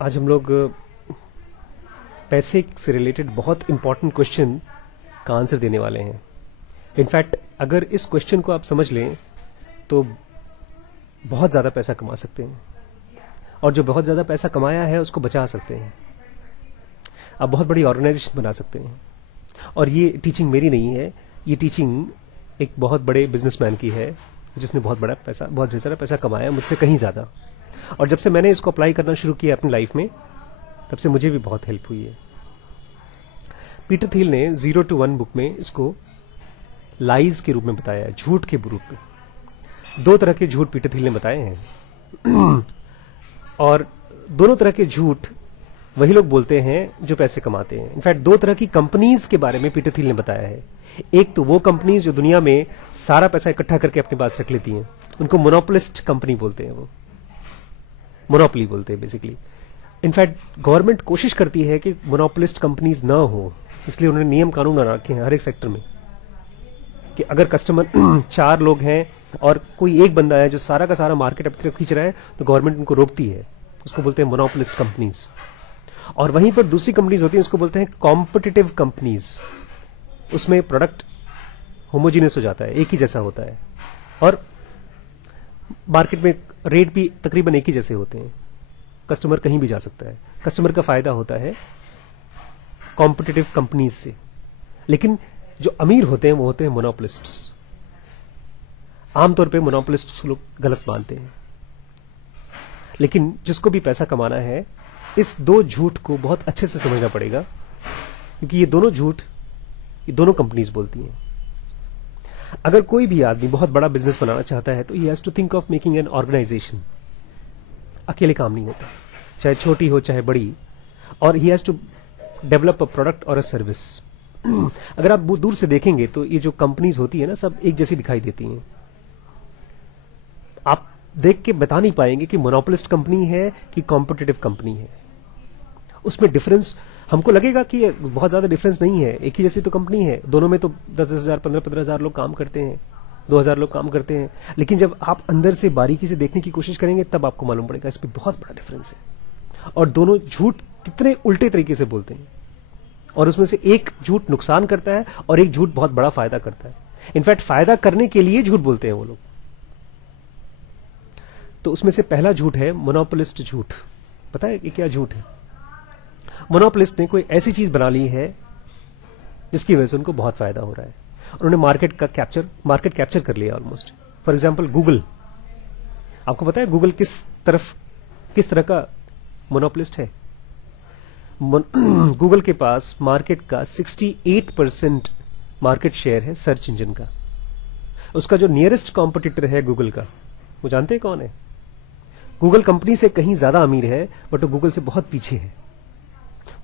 आज हम लोग पैसे से रिलेटेड बहुत इंपॉर्टेंट क्वेश्चन का आंसर देने वाले हैं। इनफैक्ट अगर इस क्वेश्चन को आप समझ लें तो बहुत ज़्यादा पैसा कमा सकते हैं, और जो बहुत ज़्यादा पैसा कमाया है उसको बचा सकते हैं। आप बहुत बड़ी ऑर्गेनाइजेशन बना सकते हैं। और ये टीचिंग मेरी नहीं है, ये टीचिंग एक बहुत बड़े बिजनेसमैन की है जिसने बहुत ढेर सारा पैसा कमाया, मुझसे कहीं ज़्यादा। और जब से मैंने इसको अप्लाई करना शुरू किया अपनी लाइफ में, तब से मुझे भी बहुत हेल्प हुई है। पीटर थिल ने 0 to 1 बुक में इसको लाइज के रूप में बताया है, झूठ के रूप में। 2 तरह के झूठ पीटर थिल ने बताए हैं और दोनों तरह के झूठ वही लोग बोलते हैं जो पैसे कमाते हैं। इनफैक्ट 2 तरह की कंपनीज के बारे में पीटर थिल ने बताया है। एक तो वो कंपनीज जो दुनिया में सारा पैसा इकट्ठा करके अपने पास रख लेती हैं, उनको मोनोपोलिस्ट कंपनी बोलते हैं, वो मोनोपोली बोलते हैं बेसिकली। इनफैक्ट गवर्नमेंट कोशिश करती है कि मोनोपोलिस्ट कंपनीज ना हो, इसलिए उन्होंने नियम कानून बना रखे हैं हर एक सेक्टर में कि अगर कस्टमर 4 लोग हैं और कोई एक बंदा है जो सारा का सारा मार्केट अपनी तरफ खींच रहा है, तो गवर्नमेंट उनको रोकती है। उसको बोलते हैं मोनोपोलिस्ट कंपनीज। और वहीं पर दूसरी कंपनीज होती हैं, उसको बोलते हैं कॉम्पिटिटिव कंपनीज। उसमें प्रोडक्ट होमोजीनियस हो जाता है, एक ही जैसा होता है, और मार्केट में रेट भी तकरीबन एक ही जैसे होते हैं। कस्टमर कहीं भी जा सकता है, कस्टमर का फायदा होता है कॉम्पिटिटिव कंपनीज से। लेकिन जो अमीर होते हैं वो होते हैं मोनोपोलिस्ट्स। आमतौर पे मोनोपोलिस्ट्स लोग गलत मानते हैं, लेकिन जिसको भी पैसा कमाना है इस 2 झूठ को बहुत अच्छे से समझना पड़ेगा, क्योंकि ये दोनों झूठ ये दोनों कंपनीज बोलती हैं। अगर कोई भी आदमी बहुत बड़ा बिजनेस बनाना चाहता है तो he has to think of making an organisation. अकेले काम नहीं होता, चाहे छोटी हो चाहे बड़ी, और he has to develop a product और अ सर्विस। अगर आप दूर से देखेंगे तो ये जो कंपनीज होती है ना, सब एक जैसी दिखाई देती हैं। आप देख के बता नहीं पाएंगे कि मोनोपोलिस्ट कंपनी है कि कॉम्पिटिटिव कंपनी है। उसमें डिफरेंस हमको लगेगा कि बहुत ज्यादा डिफरेंस नहीं है, एक ही जैसी तो कंपनी है। दोनों में तो 10,000 15,000 लोग काम करते हैं, 2,000 लोग काम करते हैं। लेकिन जब आप अंदर से बारीकी से देखने की कोशिश करेंगे तब आपको मालूम पड़ेगा इसमें बहुत बड़ा डिफरेंस है। और दोनों झूठ कितने उल्टे तरीके से बोलते हैं, और उसमें से एक झूठ नुकसान करता है और एक झूठ बहुत बड़ा फायदा करता है। इनफैक्ट फायदा करने के लिए झूठ बोलते हैं वो लोग। तो उसमें से पहला झूठ है मोनोपोलिस्ट झूठ। पता है कि क्या झूठ है? मोनोपोलिस्ट ने कोई ऐसी चीज बना ली है जिसकी वजह से उनको बहुत फायदा हो रहा है। उन्होंने मार्केट कैप्चर कर लिया ऑलमोस्ट। For example Google. आपको पता है गूगल किस तरह का मोनोपोलिस्ट है? गूगल के पास मार्केट का 68% मार्केट शेयर है सर्च इंजन का। उसका जो नियरेस्ट कॉम्पिटिटर है गूगल का, वो जानते हैं कौन है? गूगल कंपनी से कहीं ज्यादा अमीर है, बट वो गूगल से बहुत पीछे है।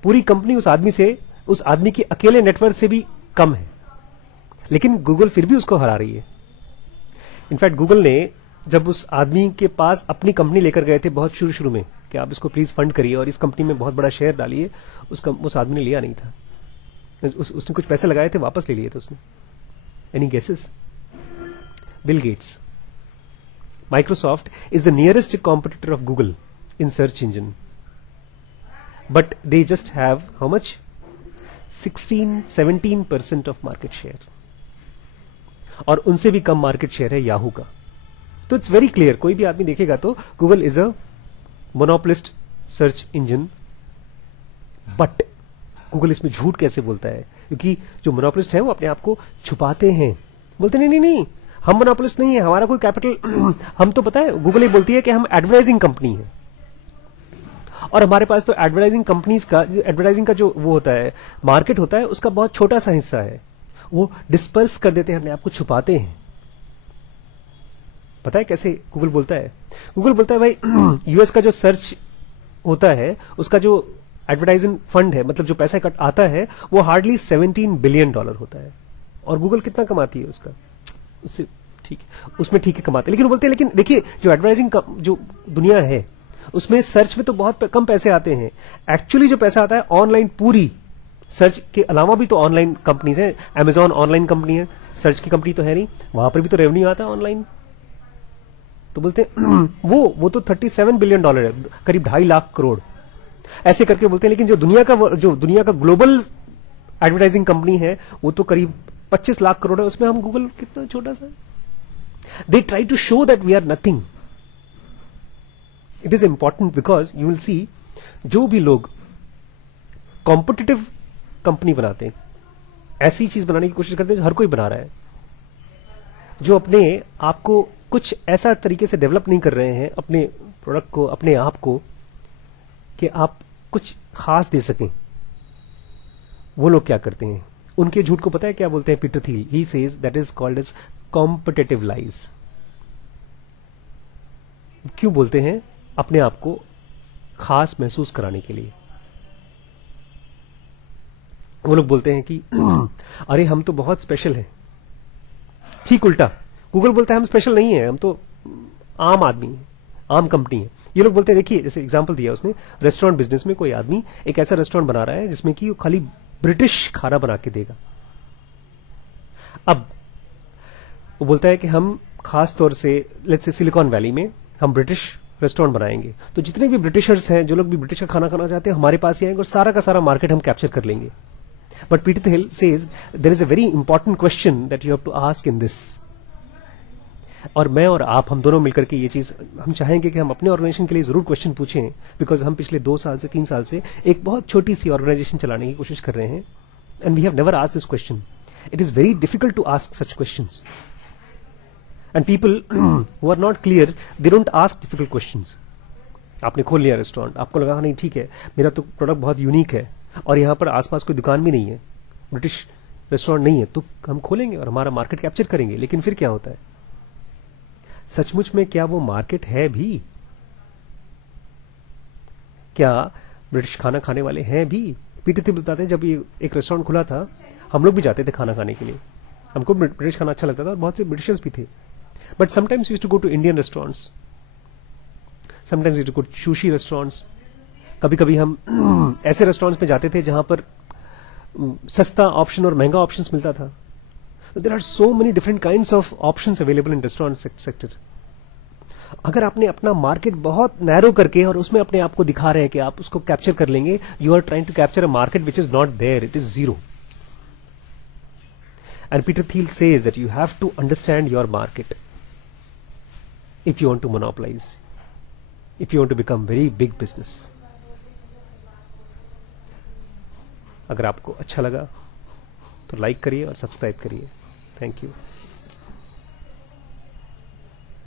पूरी कंपनी उस आदमी के अकेले नेटवर्क से भी कम है, लेकिन गूगल फिर भी उसको हरा रही है। इनफैक्ट गूगल ने जब उस आदमी के पास अपनी कंपनी लेकर गए थे बहुत शुरू में कि आप इसको प्लीज फंड करिए और इस कंपनी में बहुत बड़ा शेयर डालिए, उस आदमी ने लिया नहीं था। उसने कुछ पैसे लगाए थे, वापस ले लिए थे उसने। Any guesses? Bill Gates. Microsoft is the nearest competitor of Google in search engine, but they just have how much? 17% of market share, और उनसे भी कम मार्केट शेयर है याहू का। तो इट्स वेरी क्लियर, कोई भी आदमी देखेगा तो Google is a monopolist search engine. But Google इसमें झूठ कैसे बोलता है? क्योंकि जो मोनोपोलिस्ट है वो अपने आप को छुपाते हैं, बोलते नहीं, हम मोनोपोलिस्ट नहीं है, हमारा कोई कैपिटल। हम तो पता है गूगल ये बोलती है कि हम एडवर्टाइजिंग कंपनी है, और हमारे पास तो एडवर्टाइजिंग कंपनीज का एडवर्टाइजिंग का जो वो होता है मार्केट होता है, उसका बहुत छोटा सा हिस्सा है। वो डिस्पर्स कर देते हैं, अपने आप को छुपाते हैं। पता है कैसे गूगल बोलता है? गूगल बोलता है भाई यूएस का जो सर्च होता है उसका जो एडवर्टाइजिंग फंड है, मतलब जो पैसा कट आता है, वो हार्डली $17 बिलियन होता है। और गूगल कितना कमाती है उसका? उससे ठीक है, उसमें ठीक है कमाते हैं। लेकिन वो बोलते हैं लेकिन देखिए जो एडवर्टाइजिंग जो दुनिया है उसमें सर्च में तो बहुत कम पैसे आते हैं। एक्चुअली जो पैसा आता है ऑनलाइन, पूरी सर्च के अलावा भी तो ऑनलाइन कंपनीज है। अमेजॉन ऑनलाइन कंपनी है, सर्च की कंपनी तो है नहीं, वहां पर भी तो रेवेन्यू आता है ऑनलाइन। तो बोलते हैं वो तो $37 बिलियन है, करीब 2.5 लाख करोड़। ऐसे करके बोलते हैं, लेकिन जो दुनिया का ग्लोबल एडवर्टाइजिंग कंपनी है वो तो करीब 25 लाख करोड़ है, उसमें हम गूगल कितना छोटा सा. They try to show that we are nothing. It is important because you will see, जो भी लोग कॉम्पिटिटिव कंपनी बनाते हैं, ऐसी चीज बनाने की कोशिश करते हैं जो हर कोई बना रहा है, जो अपने आप को कुछ ऐसा तरीके से डेवलप नहीं कर रहे हैं, अपने प्रोडक्ट को, अपने आप को, कि आप कुछ खास दे सकें, वो लोग क्या करते हैं? उनके झूठ को पता है क्या बोलते हैं Peter Thiel? He says that is called as competitive lies. क्यों बोलते हैं? अपने आप को खास महसूस कराने के लिए. वो लोग बोलते हैं कि अरे हम तो बहुत स्पेशल हैं. ठीक उल्टा गूगल बोलता है हम स्पेशल नहीं है, हम तो आम आदमी हैं, आम कंपनी है. ये लोग बोलते हैं, देखिए जैसे एग्जांपल दिया उसने, रेस्टोरेंट बिजनेस में कोई आदमी एक ऐसा रेस्टोरेंट बना रहा है जिसमें कि वो खाली ब्रिटिश खाना बना के देगा. अब वो बोलता है कि हम खास तौर से लेट्स से सिलिकॉन वैली में हम ब्रिटिश रेस्टोरेंट बनाएंगे, तो जितने भी ब्रिटिशर्स हैं, जो लोग भी ब्रिटिश का खाना खाना चाहते हैं, हमारे पास ही आएंगे और सारा का सारा मार्केट हम कैप्चर कर लेंगे. But Peter Thiel says there is a very important question that you have to ask in this. और मैं और आप, हम दोनों मिलकर के ये चीज हम चाहेंगे कि हम अपने ऑर्गेनाइजेशन के लिए जरूर क्वेश्चन पूछें, बिकॉज हम पिछले 2 साल से 3 साल से एक बहुत छोटी सी ऑर्गेनाइजेशन चलाने की कोशिश कर रहे हैं, and we have never asked this question. It is very difficult to ask such questions, and people who are not clear, they don't ask difficult questions. आपने खोल लिया रेस्टोरेंट, आपको लगा नहीं ठीक है, मेरा तो प्रोडक्ट बहुत यूनिक है और यहां पर आसपास कोई दुकान भी नहीं है, ब्रिटिश रेस्टोरेंट नहीं है, तो हम खोलेंगे और हमारा मार्केट कैप्चर करेंगे. लेकिन फिर क्या होता है? सचमुच में क्या वो मार्केट है भी? क्या ब्रिटिश खाना खाने वाले हैं भी? पीटर थिल बताते हैं, जब ये एक रेस्टोरेंट खुला था, हम लोग भी जाते थे खाना खाने के लिए. हमको ब्रिटिश खाना अच्छा लगता था और बहुत से ब्रिटिशर्स भी थे. But sometimes we used to go to Indian restaurants, sometimes we used to go to sushi restaurants. कभी कभी हम ऐसे रेस्टोरेंट्स में जाते थे जहां पर सस्ता ऑप्शन और महंगा ऑप्शन मिलता था. There are so many different kinds of options available in restaurant sector. अगर आपने अपना मार्केट बहुत नैरो करके और उसमें अपने आप को दिखा रहे हैं कि आप उसको कैप्चर कर लेंगे, you are trying to capture a market which is not there, it is zero. And Peter Thiel says that you have to understand your market if you want to monopolize, if you want to become very big business. अगर आपको अच्छा लगा तो like करिए और subscribe करिए. Thank you.